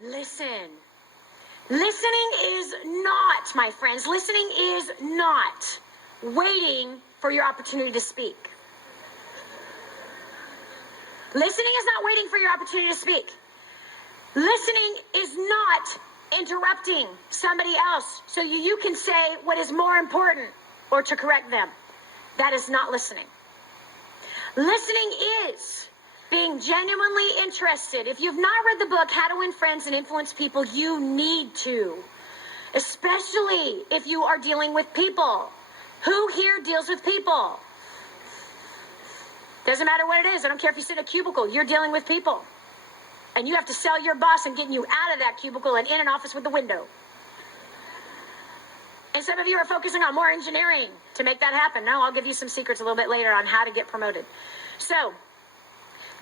Listen. Listening is not, my friends, listening is not waiting for your opportunity to speak. Listening is not waiting for your opportunity to speak. Listening is not interrupting somebody else so you can say what is more important or to correct them. That is not listening. Listening is being genuinely interested. If you've not read the book, How to Win Friends and Influence People, you need to. Especially if you are dealing with people. Who here deals with people? Doesn't matter what it is. I don't care if you sit in a cubicle. You're dealing with people. And you have to sell your boss and getting you out of that cubicle and in an office with a window. And some of you are focusing on more engineering to make that happen. No, I'll give you some secrets a little bit later on how to get promoted. So,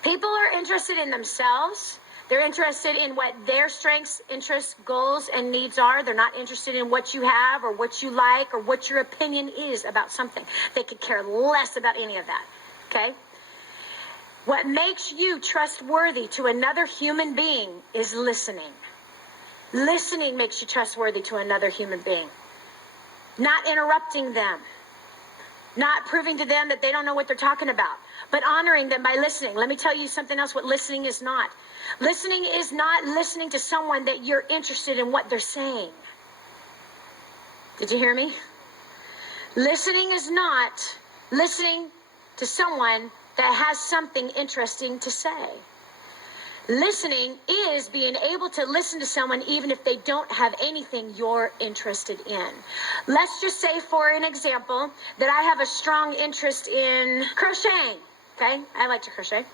people are interested in themselves. They're interested in what their strengths, interests, goals, and needs are. They're not interested in what you have or what you like or what your opinion is about something. They could care less about any of that, okay? What makes you trustworthy to another human being is listening. Listening makes you trustworthy to another human being. Not interrupting them. Not proving to them that they don't know what they're talking about, but honoring them by listening. Let me tell you something else what listening is not. Listening is not listening to someone that you're interested in what they're saying. Did you hear me? Listening is not listening to someone that has something interesting to say. Listening is being able to listen to someone even if they don't have anything you're interested in. Let's just say, for an example, that I have a strong interest in crocheting. Okay? I like to crochet.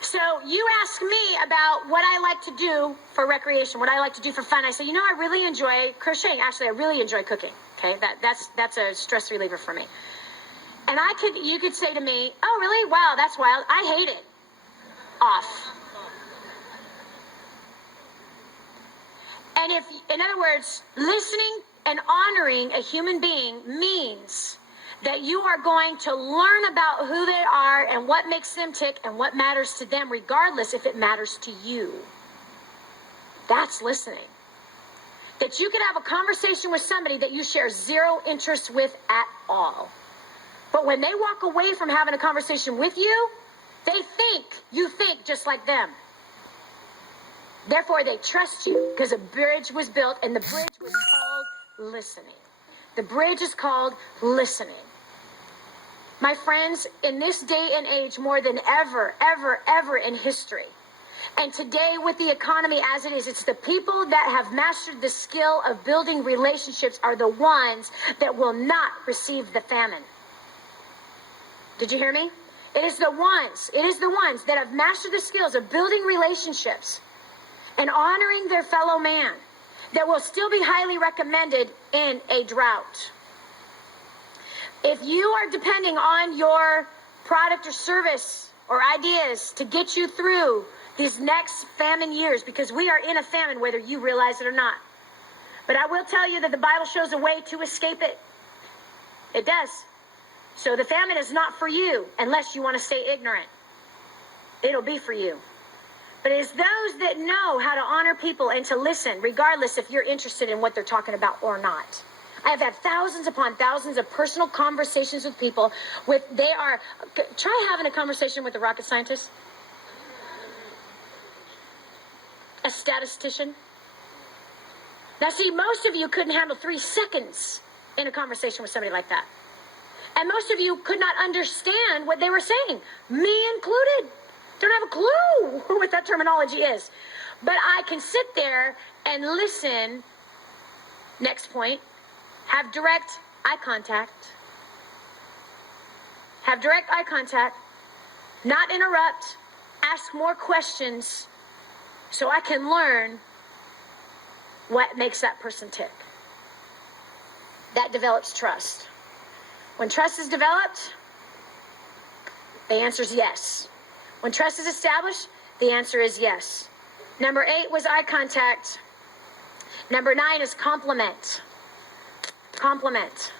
So you ask me about what I like to do for recreation, what I like to do for fun. I say, I really enjoy crocheting. Actually, I really enjoy cooking. Okay? That's a stress reliever for me. And you could say to me, oh, really? Wow, that's wild. I hate it. Off. And in other words, listening and honoring a human being means that you are going to learn about who they are and what makes them tick and what matters to them, regardless if it matters to you. That's listening. That you could have a conversation with somebody that you share zero interest with at all. But when they walk away from having a conversation with you, they think you think just like them. Therefore, they trust you because a bridge was built, and the bridge was called listening. The bridge is called listening. My friends, in this day and age, more than ever in history, and today with the economy as it is, it's the people that have mastered the skill of building relationships are the ones that will not receive the famine. Did you hear me? It is the ones that have mastered the skills of building relationships and honoring their fellow man that will still be highly recommended in a drought. If you are depending on your product or service or ideas to get you through these next famine years, because we are in a famine whether you realize it or not. But I will tell you that the Bible shows a way to escape it. It does. So the famine is not for you unless you want to stay ignorant. It'll be for you. But it's those that know how to honor people and to listen, regardless if you're interested in what they're talking about or not. I have had thousands upon thousands of personal conversations with people try having a conversation with a rocket scientist, a statistician. Now see, most of you couldn't handle 3 seconds in a conversation with somebody like that. And most of you could not understand what they were saying, me included. Don't have a clue what that terminology is. But I can sit there and listen. Next point, have direct eye contact. Have direct eye contact, not interrupt, ask more questions so I can learn what makes that person tick. That develops trust. When trust is developed, the answer is yes. When trust is established, the answer is yes. Number 8 was eye contact. Number 9 is compliment. Compliment.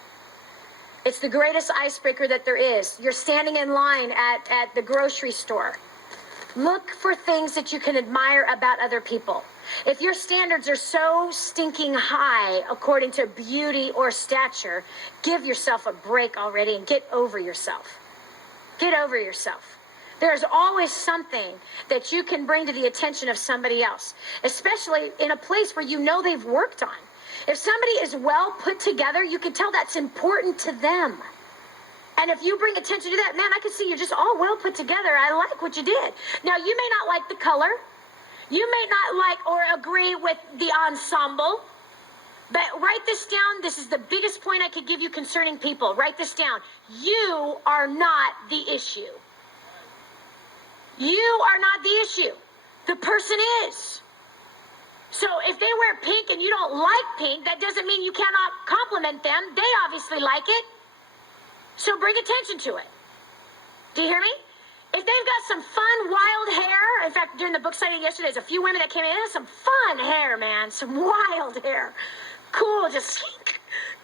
It's the greatest icebreaker that there is. You're standing in line at the grocery store. Look for things that you can admire about other people. If your standards are so stinking high according to beauty or stature, give yourself a break already and get over yourself. Get over yourself. There's always something that you can bring to the attention of somebody else, especially in a place where you know they've worked on. If somebody is well put together, you can tell that's important to them. And if you bring attention to that, man, I can see you're just all well put together. I like what you did. Now, you may not like the color. You may not like or agree with the ensemble. But write this down. This is the biggest point I could give you concerning people. Write this down. You are not the issue. You are not the issue. The person is. So if they wear pink and you don't like pink, that doesn't mean you cannot compliment them. They obviously like it. So bring attention to it. Do you hear me? If they've got some fun, wild hair, in fact, during the book signing yesterday, there's a few women that came in, they had some fun hair, man, some wild hair. Cool, just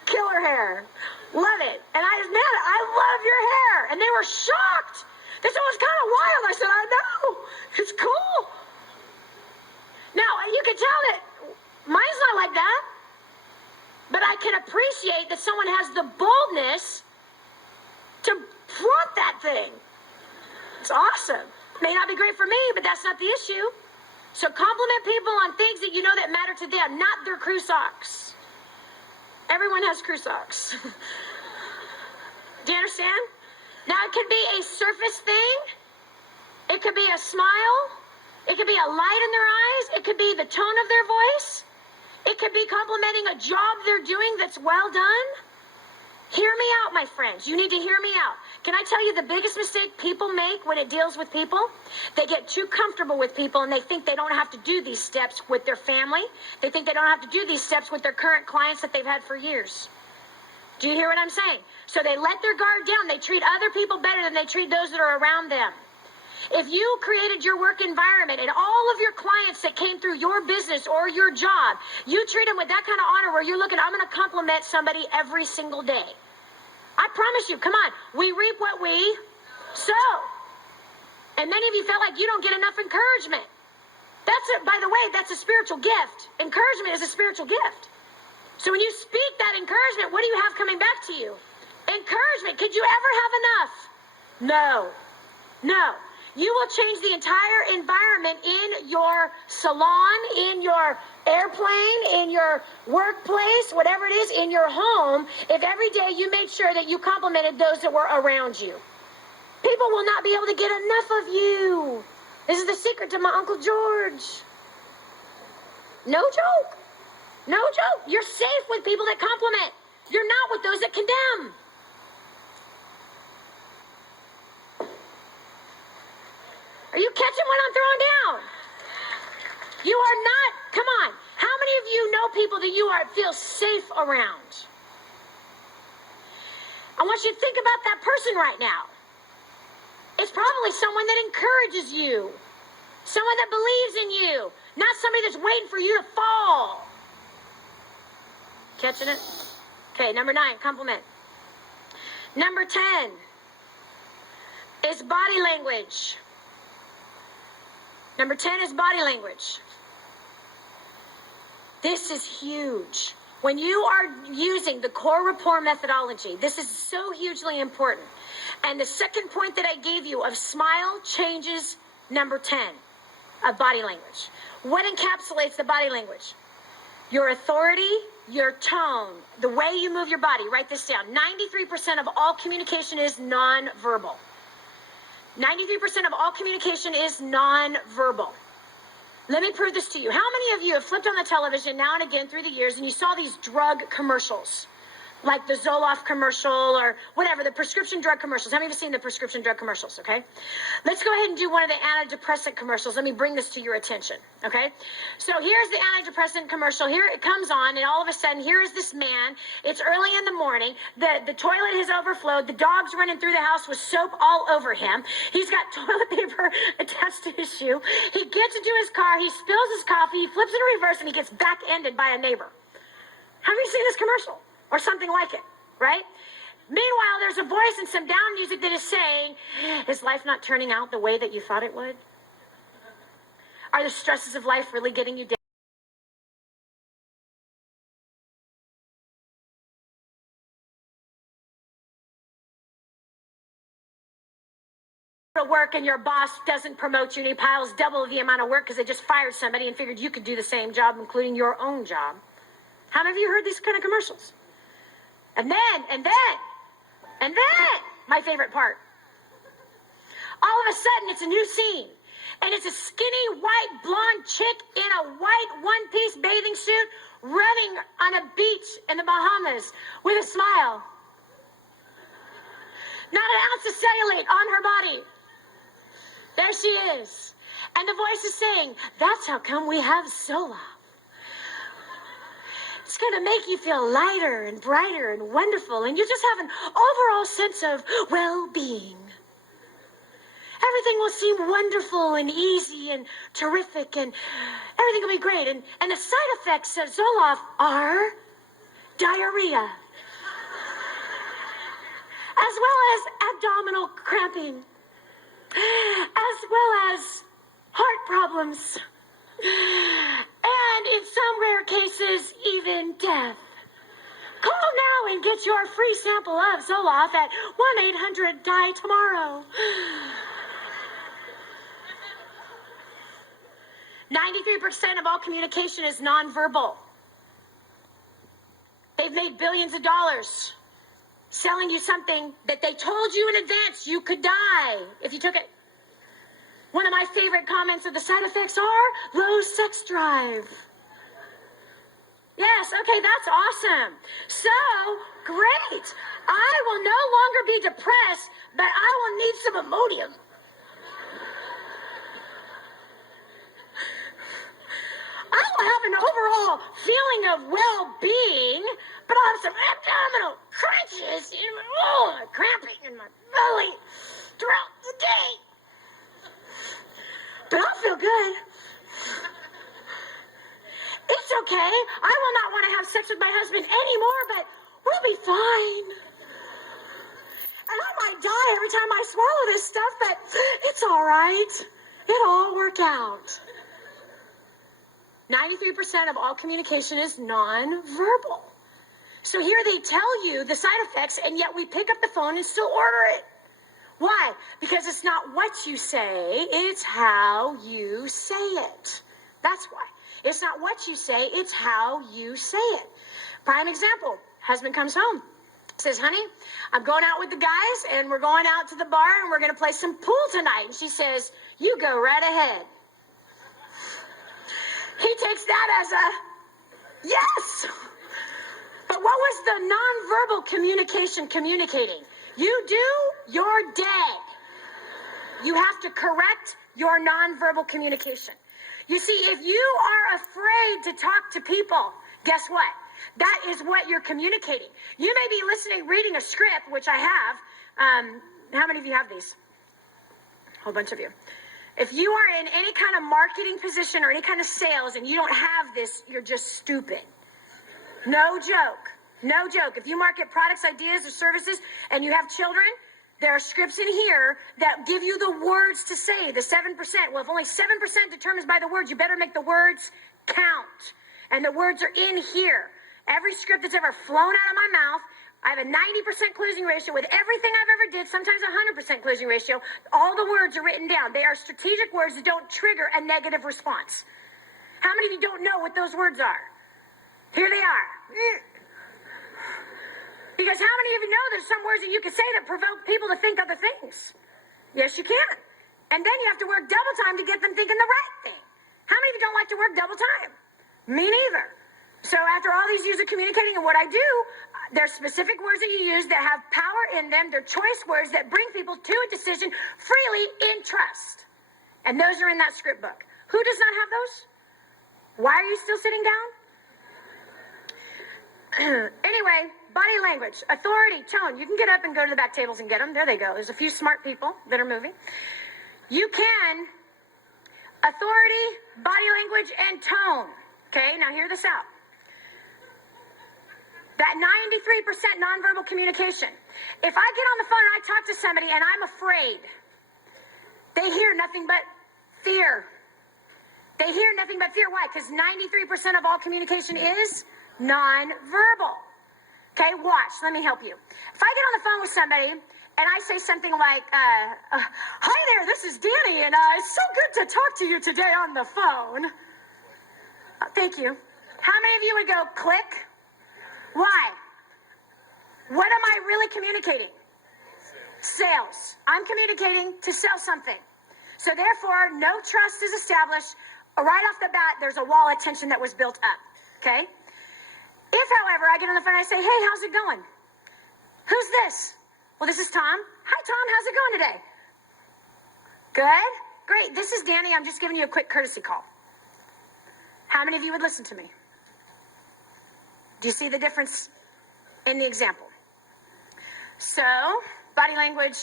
killer hair. Love it. And I said, man, I love your hair. And they were shocked. They said, well, it's kind of wild. I said, I know. It's cool. Now, you can tell that mine's not like that. But I can appreciate that someone has the boldness to flaunt that thing. It's awesome. May not be great for me, but that's not the issue. So compliment people on things that you know that matter to them, not their crew socks. Everyone has crew socks. Do you understand? Now, it could be a surface thing. It could be a smile. It could be a light in their eyes. It could be the tone of their voice. It could be complimenting a job they're doing that's well done. Hear me out, my friends. You need to hear me out. Can I tell you the biggest mistake people make when it deals with people? They get too comfortable with people and they think they don't have to do these steps with their family. They think they don't have to do these steps with their current clients that they've had for years. Do you hear what I'm saying? So they let their guard down. They treat other people better than they treat those that are around them. If you created your work environment and all of your clients that came through your business or your job, you treat them with that kind of honor where you're looking, I'm going to compliment somebody every single day. I promise you, come on, we reap what we sow. And many of you felt like you don't get enough encouragement. That's it, by the way, that's a spiritual gift. Encouragement is a spiritual gift. So when you speak that encouragement, what do you have coming back to you? Encouragement. Could you ever have enough? No. No. You will change the entire environment in your salon, in your airplane, in your workplace, whatever it is, in your home, if every day you made sure that you complimented those that were around you. People will not be able to get enough of you. This is the secret to my Uncle George. No joke. No joke. You're safe with people that compliment. You're not with those that condemn. Are you catching what I'm throwing down? You are not, come on. How many of you know people that you feel safe around? I want you to think about that person right now. It's probably someone that encourages you. Someone that believes in you. Not somebody that's waiting for you to fall. Catching it? Okay, number 9, compliment. Number 10 is body language. Number 10 is body language. This is huge. When you are using the core rapport methodology, this is so hugely important. And the second point that I gave you of smile changes number 10 of body language. What encapsulates the body language? Your authority, your tone, the way you move your body. Write this down. 93% of all communication is nonverbal. 93% of all communication is nonverbal. Let me prove this to you. How many of you have flipped on the television now and again through the years and you saw these drug commercials? Like the Zoloft commercial or whatever, the prescription drug commercials. How many of you have seen the prescription drug commercials, okay? Let's go ahead and do one of the antidepressant commercials. Let me bring this to your attention, okay? So here's the antidepressant commercial. Here it comes on, and all of a sudden, here is this man. It's early in the morning. The toilet has overflowed. The dog's running through the house with soap all over him. He's got toilet paper attached to his shoe. He gets into his car. He spills his coffee. He flips it in reverse, and he gets back-ended by a neighbor. Have you seen this commercial? Or something like it, right? Meanwhile, there's a voice and some down music that is saying, is life not turning out the way that you thought it would? Are the stresses of life really getting you down? To work and your boss doesn't promote you and he piles double the amount of work because they just fired somebody and figured you could do the same job, including your own job. How many of you heard these kind of commercials? And then, my favorite part. All of a sudden, it's a new scene. And it's a skinny, white, blonde chick in a white one-piece bathing suit running on a beach in the Bahamas with a smile. Not an ounce of cellulite on her body. There she is. And the voice is saying, that's how come we have Zoloft. It's going to make you feel lighter and brighter and wonderful, and you just have an overall sense of well-being. Everything will seem wonderful and easy and terrific, and everything will be great. And the side effects of Zoloft are diarrhea, as well as abdominal cramping, as well as heart problems, and in some rare cases, even death. Call now and get your free sample of Zoloft at 1-800-DIE-TOMORROW. 93% of all communication is nonverbal. They've made billions of dollars selling you something that they told you in advance you could die if you took it. One of my favorite comments of the side effects are low sex drive. Yes, okay, that's awesome. So, great. I will no longer be depressed, but I will need some Imodium. I will have an overall feeling of well-being, but I'll have some abdominal crunches and cramping in my belly throughout the day. But I'll feel good. It's okay. I will not want to have sex with my husband anymore, but we'll be fine. And I might die every time I swallow this stuff, but it's all right. It'll all work out. 93% of all communication is non-verbal. So here they tell you the side effects, and yet we pick up the phone and still order it. Why? Because it's not what you say, it's how you say it. That's why. It's not what you say, it's how you say it. Prime example, husband comes home, says, honey, I'm going out with the guys, and we're going out to the bar, and we're going to play some pool tonight. And she says, you go right ahead. He takes that as a yes. But what was the nonverbal communication communicating? You do, you're dead. You have to correct your nonverbal communication. You see, if you are afraid to talk to people, guess what? That is what you're communicating. You may be listening, reading a script, which I have. How many of you have these? A whole bunch of you. If you are in any kind of marketing position or any kind of sales and you don't have this, you're just stupid. No joke. No joke. If you market products, ideas, or services, and you have children, there are scripts in here that give you the words to say, the 7%. Well, if only 7% determines by the words, you better make the words count. And the words are in here. Every script that's ever flown out of my mouth, I have a 90% closing ratio with everything I've ever did, sometimes 100% closing ratio. All the words are written down. They are strategic words that don't trigger a negative response. How many of you don't know what those words are? Here they are. Because how many of you know there's some words that you can say that provoke people to think other things? Yes, you can. And then you have to work double time to get them thinking the right thing. How many of you don't like to work double time? Me neither. So after all these years of communicating and what I do, there's specific words that you use that have power in them. They're choice words that bring people to a decision freely in trust. And those are in that script book. Who does not have those? Why are you still sitting down? Anyway, body language, authority, tone. You can get up and go to the back tables and get them. There they go. There's a few smart people that are moving. You can, authority, body language, and tone. Okay, now hear this out. That 93% nonverbal communication. If I get on the phone and I talk to somebody and I'm afraid, they hear nothing but fear. They hear nothing but fear. Why? Because 93% of all communication is nonverbal. Okay, watch. Let me help you. If I get on the phone with somebody and I say something like, hi there, this is Danny, and it's so good to talk to you today on the phone. Thank you. How many of you would go, click? Why? What am I really communicating? Sales. I'm communicating to sell something. So therefore, no trust is established. Right off the bat, there's a wall of tension that was built up. Okay? If, however, I get on the phone and I say, hey, how's it going? Who's this? Well, this is Tom. Hi, Tom. How's it going today? Good? Great. This is Danny. I'm just giving you a quick courtesy call. How many of you would listen to me? Do you see the difference in the example? So, body language,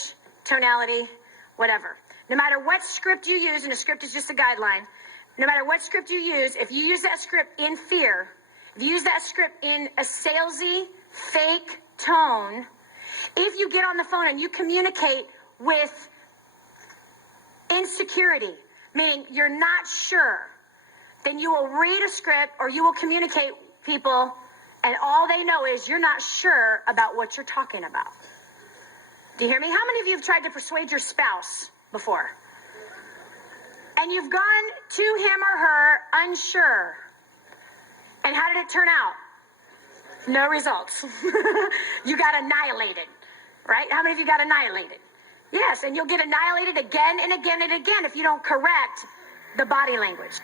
tonality, whatever. No matter what script you use, and a script is just a guideline, no matter what script you use, if you use that script in fear, if you use that script in a salesy, fake tone, if you get on the phone and you communicate with insecurity, meaning you're not sure, then you will read a script or you will communicate with people and all they know is you're not sure about what you're talking about. Do you hear me? How many of you have tried to persuade your spouse before? And you've gone to him or her unsure. And how did it turn out? No results. You got annihilated, right? How many of you got annihilated? Yes, and you'll get annihilated again and again and again if you don't correct the body language.